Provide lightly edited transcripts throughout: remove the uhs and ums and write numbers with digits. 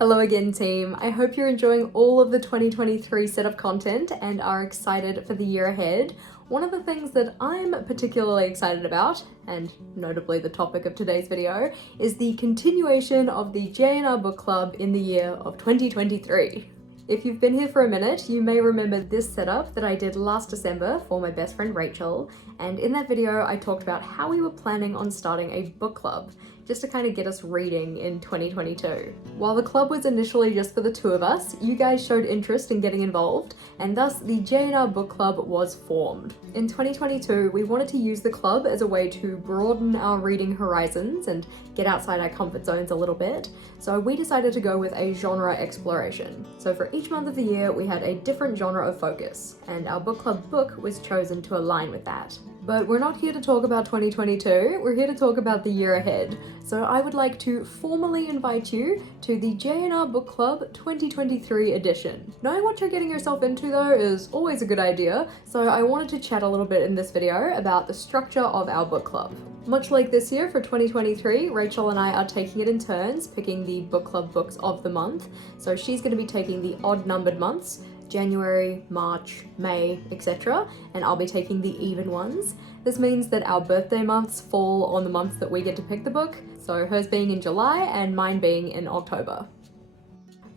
Hello again, team. I hope you're enjoying all of the 2023 set of content and are excited for the year ahead. One of the things that I'm particularly excited about, and notably the topic of today's video, is the continuation of the J&R Book Club in the year of 2023. If you've been here for a minute, you may remember this setup that I did last December for my best friend Rachel, and in that video I talked about how we were planning on starting a book club, just to kind of get us reading in 2022. While the club was initially just for the two of us, you guys showed interest in getting involved, and thus the J&R Book Club was formed. In 2022, we wanted to use the club as a way to broaden our reading horizons and get outside our comfort zones a little bit, so we decided to go with a genre exploration. So for each month of the year, we had a different genre of focus, and our book club book was chosen to align with that. But we're not here to talk about 2022, we're here to talk about the year ahead. So I would like to formally invite you to the J&R Book Club 2023 edition. Knowing what you're getting yourself into though is always a good idea, so I wanted to chat a little bit in this video about the structure of our book club. Much like this year for 2023, Rachel and I are taking it in turns, picking the book club books of the month. So she's going to be taking the odd numbered months, January, March, May, etc., and I'll be taking the even ones. This means that our birthday months fall on the months that we get to pick the book, so hers being in July and mine being in October.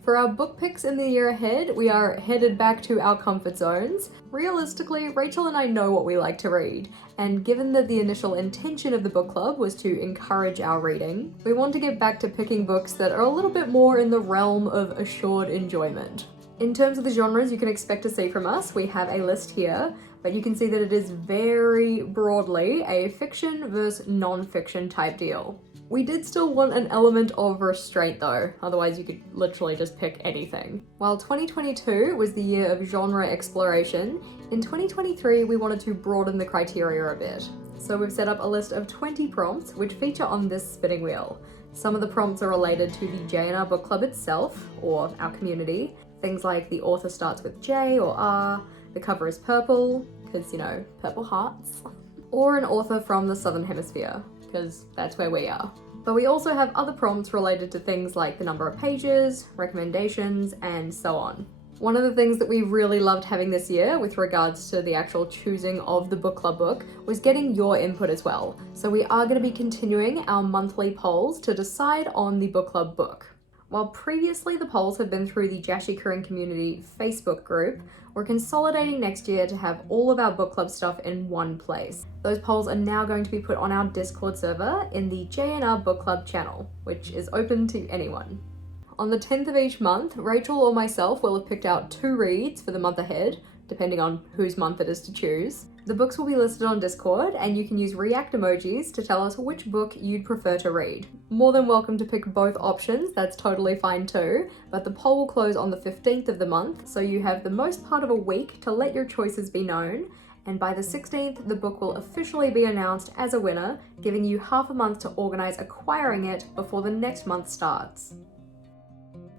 For our book picks in the year ahead, we are headed back to our comfort zones. Realistically, Rachel and I know what we like to read, and given that the initial intention of the book club was to encourage our reading, we want to get back to picking books that are a little bit more in the realm of assured enjoyment. In terms of the genres you can expect to see from us, we have a list here, but you can see that it is very broadly a fiction versus non-fiction type deal. We did still want an element of restraint though, otherwise you could literally just pick anything. While 2022 was the year of genre exploration, in 2023 we wanted to broaden the criteria a bit. So we've set up a list of 20 prompts which feature on this spinning wheel. Some of the prompts are related to the J&R Book Club itself, or our community. Things like the author starts with J or R, the cover is purple, because, you know, purple hearts, or an author from the Southern Hemisphere, because that's where we are. But we also have other prompts related to things like the number of pages, recommendations, and so on. One of the things that we really loved having this year with regards to the actual choosing of the book club book was getting your input as well. So we are going to be continuing our monthly polls to decide on the book club book. While previously the polls have been through the JashiiCorrin community Facebook group, we're consolidating next year to have all of our book club stuff in one place. Those polls are now going to be put on our Discord server in the J&R Book Club channel, which is open to anyone. On the 10th of each month, Rachel or myself will have picked out 2 reads for the month ahead, depending on whose month it is to choose. The books will be listed on Discord, and you can use react emojis to tell us which book you'd prefer to read. More than welcome to pick both options, that's totally fine too, but the poll will close on the 15th of the month, so you have the most part of a week to let your choices be known, and by the 16th, the book will officially be announced as a winner, giving you half a month to organise acquiring it before the next month starts.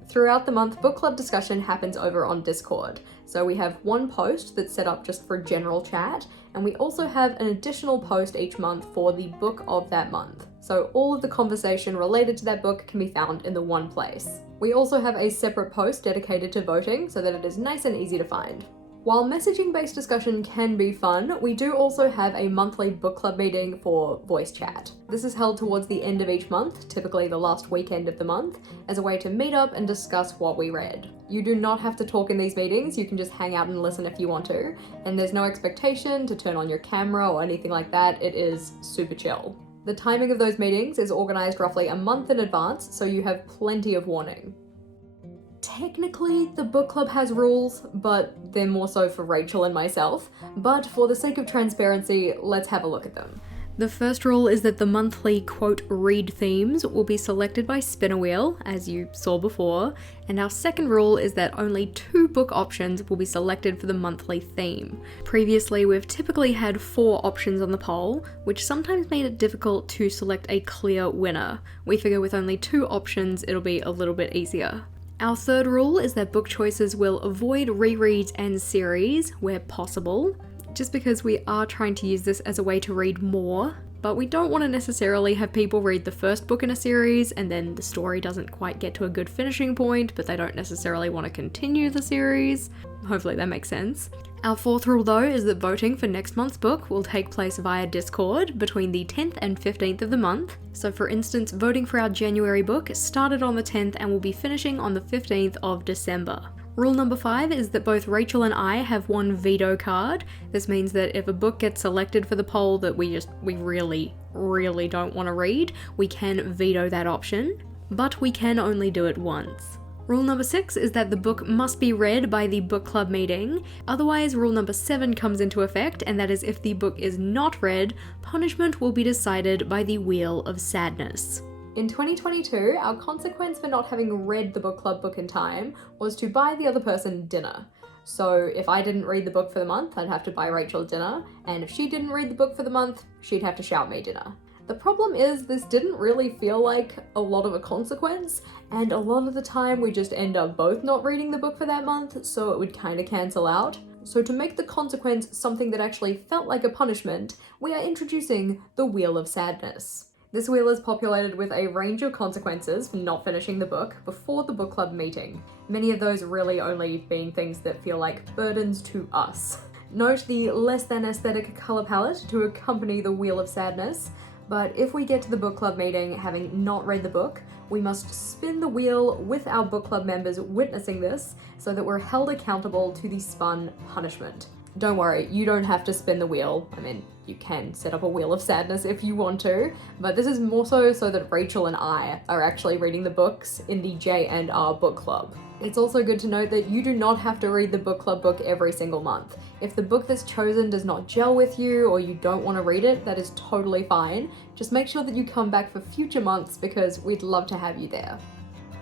Throughout the month, book club discussion happens over on Discord. So we have one post that's set up just for general chat, and we also have an additional post each month for the book of that month. So all of the conversation related to that book can be found in the one place. We also have a separate post dedicated to voting so that it is nice and easy to find. While messaging-based discussion can be fun, we do also have a monthly book club meeting for voice chat. This is held towards the end of each month, typically the last weekend of the month, as a way to meet up and discuss what we read. You do not have to talk in these meetings, you can just hang out and listen if you want to, and there's no expectation to turn on your camera or anything like that, it is super chill. The timing of those meetings is organised roughly a month in advance, so you have plenty of warning. Technically, the book club has rules, but they're more so for Rachel and myself. But for the sake of transparency, let's have a look at them. The first rule is that the monthly, quote, read themes will be selected by spinner wheel, as you saw before, and our second rule is that only 2 book options will be selected for the monthly theme. Previously, we've typically had 4 options on the poll, which sometimes made it difficult to select a clear winner. We figure with only 2 options, it'll be a little bit easier. Our third rule is that book choices will avoid rereads and series where possible, just because we are trying to use this as a way to read more. but we don't want to necessarily have people read the first book in a series and then the story doesn't quite get to a good finishing point, but they don't necessarily want to continue the series. Hopefully that makes sense. Our fourth rule though is that voting for next month's book will take place via Discord between the 10th and 15th of the month. So for instance, voting for our January book started on the 10th and will be finishing on the 15th of December. Rule number 5 is that both Rachel and I have one veto card. This means that if a book gets selected for the poll that we really don't want to read, we can veto that option, but we can only do it once. Rule number 6 is that the book must be read by the book club meeting. Otherwise, rule number 7 comes into effect, and that is if the book is not read, punishment will be decided by the Wheel of Sadness. In 2022, our consequence for not having read the book club book in time was to buy the other person dinner. So if I didn't read the book for the month, I'd have to buy Rachel dinner, and if she didn't read the book for the month, she'd have to shout me dinner. The problem is this didn't really feel like a lot of a consequence, and a lot of the time we just end up both not reading the book for that month, so it would kind of cancel out. So to make the consequence something that actually felt like a punishment, we are introducing the Wheel of Sadness. This wheel is populated with a range of consequences for not finishing the book before the book club meeting, many of those really only being things that feel like burdens to us. Note the less than aesthetic colour palette to accompany the Wheel of Sadness, but if we get to the book club meeting having not read the book, we must spin the wheel with our book club members witnessing this so that we're held accountable to the spun punishment. Don't worry, you don't have to spin the wheel. I mean, you can set up a Wheel of Sadness if you want to, but this is more so that Rachel and I are actually reading the books in the J&R book club. It's also good to note that you do not have to read the book club book every single month. If the book that's chosen does not gel with you or you don't want to read it, that is totally fine. Just make sure that you come back for future months because we'd love to have you there.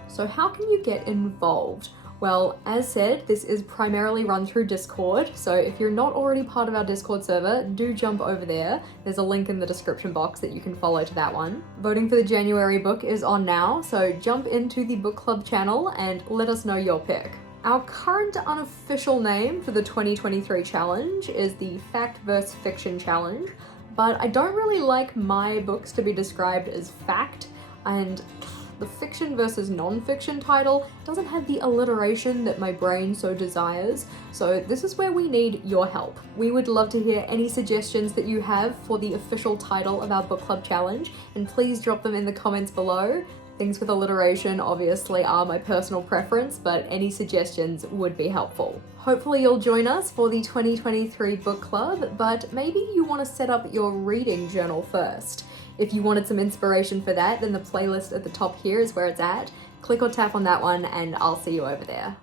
So how can you get involved? Well, as said, this is primarily run through Discord, so if you're not already part of our Discord server, do jump over there. There's a link in the description box that you can follow to that one. Voting for the January book is on now, so jump into the book club channel and let us know your pick. Our current unofficial name for the 2023 challenge is the Fact vs. Fiction Challenge, but I don't really like my books to be described as fact, and the fiction versus non-fiction title doesn't have the alliteration that my brain so desires, so this is where we need your help. We would love to hear any suggestions that you have for the official title of our book club challenge, and please drop them in the comments below. Things with alliteration obviously are my personal preference, but any suggestions would be helpful. Hopefully you'll join us for the 2023 book club, but maybe you want to set up your reading journal first. If you wanted some inspiration for that, then the playlist at the top here is where it's at. Click or tap on that one and I'll see you over there.